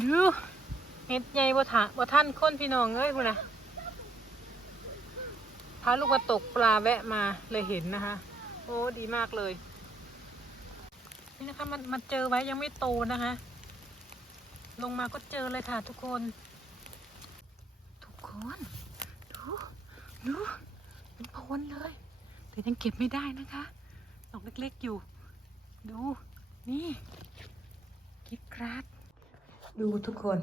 ดูเห็ดใหญ่บ่ถาบ่ท่านคนพี่น้องเอ้ยพุ่นะพาลูกมาตกปลาแวะมาเลยเห็นนะคะ โอ้ดีมากเลย นี่นะคะมันมันเจอไว้ยังไม่โตนะคะ ลงมาก็เจอเลยค่ะทุกคน ทุกคนดูดูเป็นโพนเลย แต่ยังเก็บไม่ได้นะคะดอกเล็กๆอยู่ ดู นี่ กิ๊บกราด ดูทุกคน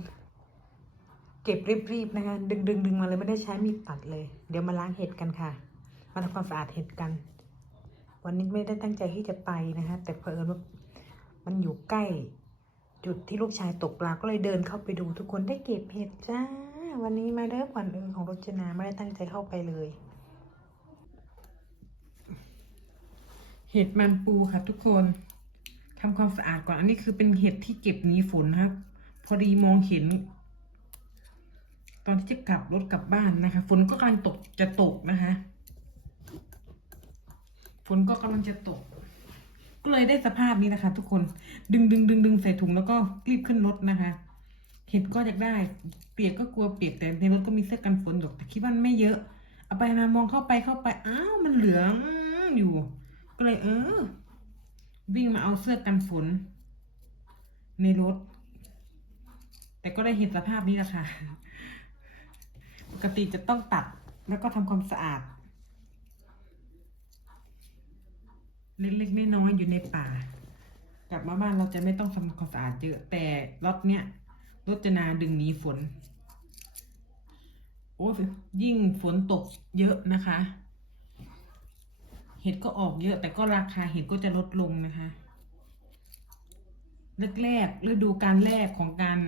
เก็บรีบๆนะคะ ดึงดึงดึงมาเลยไม่ได้ใช้มีดตัดเลย เดี๋ยวมาล้างเห็ดกันค่ะ มาทำความสะอาดเห็ดกัน วันนี้ไม่ได้ตั้งใจที่จะไปนะคะ แต่เผอิญว่ามันอยู่ใกล้ จุดที่ลูกชายตกปลาก็เลยเดินเข้าไปดูทุกคนได้เก็บเห็ดจ้า วันนี้มาเด้อขวัญเอิงของรจนาไม่ได้ตั้งใจเข้าไปเลยเห็ดมันปูค่ะทุกคนทำความสะอาดก่อน อันนี้คือเป็นเห็ดที่เก็บหนีฝนนะครับ พอดีมองเห็น ตอนที่จะกลับรถกลับบ้านนะคะ ฝนก็กำลังตกจะตกนะคะฝนก็กำลังจะตก ก็เลยได้สภาพนี้นะคะ ทุกคนดึงดึงดึงดึงใส่ถุงแล้วก็รีบขึ้นรถนะคะ เห็ดก็อยากได้ เปียกก็กลัวเปียกแต่ในรถก็มีเสื้อกันฝนอยู่แต่คิดว่าไม่เยอะ เอาไปมามองเข้าไปเข้าไปอ้าวมันเหลืองอยู่ ก็เลยเออ วิ่งมาเอาเสื้อกันฝน ในรถ แต่ก็ได้เห็นสภาพนี้แหละค่ะ ปกติจะต้องตัดแล้วก็ทำความสะอาด เล็กๆน้อยๆอยู่ในป่า กลับมาบ้านเราจะไม่ต้องทำความสะอาดเยอะ แต่รถเนี้ยรถจนาดึงหนีฝน โอ้ยยิ่งฝนตกเยอะนะคะ เห็ดก็ออกเยอะ แต่ก็ราคาเห็ดก็จะลดลงนะคะแรกๆฤดูการแรกของการ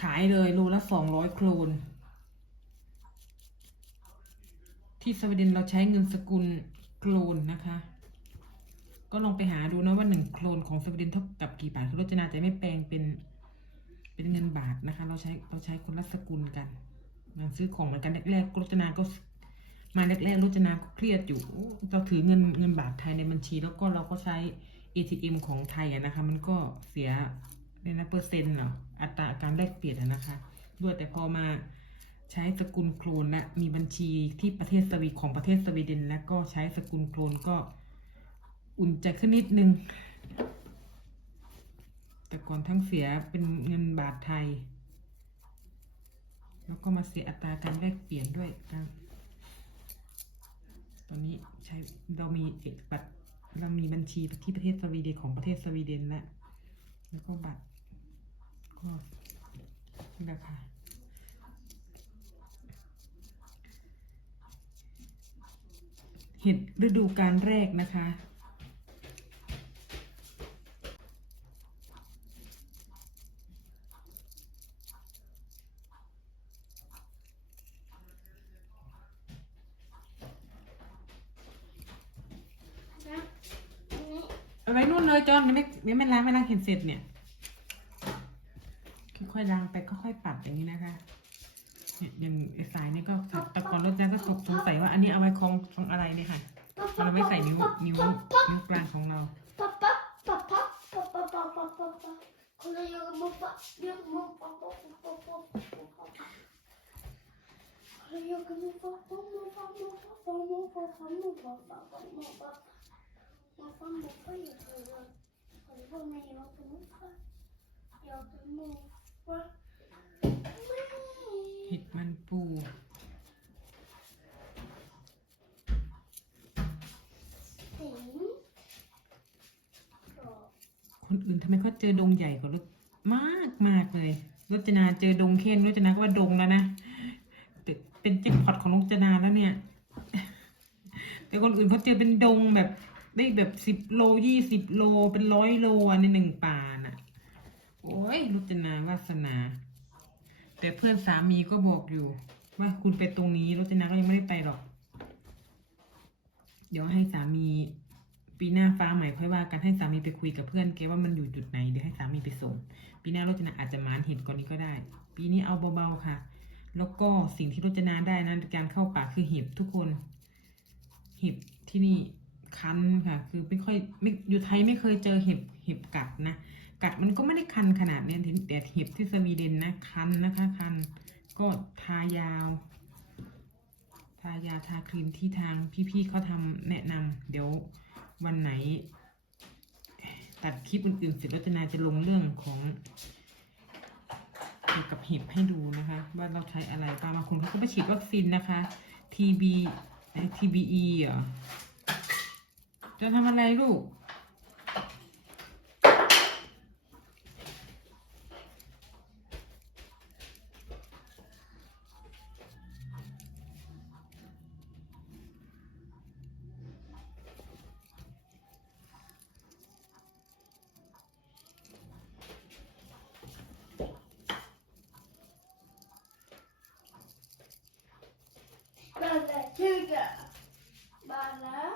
ขายเลยโลละสองร้อยโครน ที่สวีเดนเราใช้เงินสกุลโครนนะคะ ก็ลองไปหาดูนะว่าหนึ่งโครนของสวีเดนเท่ากับกี่บาทคือรจนาจะไม่แปลงเป็นเป็นเงินบาทนะคะ เราใช้เราใช้คนละสกุลกันอย่างซื้อของเหมือนกันแรกๆรจนาก็มาแรกๆรจนาก็เครียดอยู่เราถือเงินเงินบาทไทยในบัญชี แล้วก็เราก็ใช้ ATM ของไทยอะนะคะ มันก็เสีย เนี่ยนะเปอร์เซ็นต์เหรออัตราการแลกเปลี่ยนนะคะด้วยแต่พอมาใช้สกุลโครนและมีบัญชีที่ประเทศสวีของประเทศสวีเดนและก็ใช้สกุลโครนก็อุ่นใจขึ้นนิดนึง แต่ก่อนทั้งเสียเป็นเงินบาทไทย แล้วก็มาเสียอัตราการแลกเปลี่ยนด้วยกันตอนนี้ใช้เรามีเอกบัตรเรามีบัญชีที่ประเทศสวีเดนของประเทศสวีเดนแล้วแล้วก็บัตร นะคะเห็ดฤดูการแรกนะคะเอาไว้นู่นเลยจอนยังไม่ไม่ล้างไม่ล้างเห็นเสร็จเนี่ย ค่อยล้างไปค่อยๆปัดอย่างนี้นะคะเนี่ยอย่างสายนี่ก็ตะกอนรถจักรก็สงสัยว่าอันนี้เอาไว้คล้องคล้องอะไรเนี่ยค่ะเอาไว้ใส่นิ้วนิ้วนิ้วกลางของเรา Pappa, pappa, pappa, เห็ดมันปูคนอื่นทำไมเขาเจอดงใหญ่กว่ารถมากมากเลยรจนาเจอดงเค้นรจนาก็ว่าดงแล้วนะเป็นแจ็คพอตของรจนาแล้วเนี่ย แต่คนอื่นเขาเจอเป็นดงแบบได้แบบสิบโลยี่สิบโลเป็นร้อยโลในหนึ่งป่า รจนาวาสนา แต่เพื่อนสามีก็บอกอยู่ ว่าคุณไปตรงนี้รจนาก็ยังไม่ได้ไปหรอก เดี๋ยวให้สามี ปีหน้าฟ้าใหม่ค่อยว่ากันให้สามีไปคุยกับเพื่อนแกว่ามันอยู่จุดไหนเดี๋ยวให้สามีไปส่ง ปีหน้ารจนาอาจจะมานเห็นก่อนนี้ก็ได้ ปีนี้เอาเบาๆค่ะ แล้วก็สิ่งที่รจนาได้นะการเข้าป่าคือเห็บทุกคน เห็บที่นี่คันค่ะ คือไม่ค่อยไม่อยู่ไทยไม่เคยเจอเห็บเห็บกัดนะ กัดมันก็ไม่ได้คันขนาดนี้แต่เห็บที่สวีเดนนะคันนะคะคันก็ทายาว ทายาทาครีมที่ทางพี่ๆเขาทำแนะนำเดี๋ยววันไหน ตัดคลิปอื่นๆเสร็จแล้วจะนาจะลงเรื่องของเกี่ยวกับเห็บให้ดูนะคะ ว่าเราใช้อะไรบ้างบางคนเขาก็ไปฉีดวัคซีนนะคะ TB TBE เหรอจะทำอะไรลูก getirdi bana.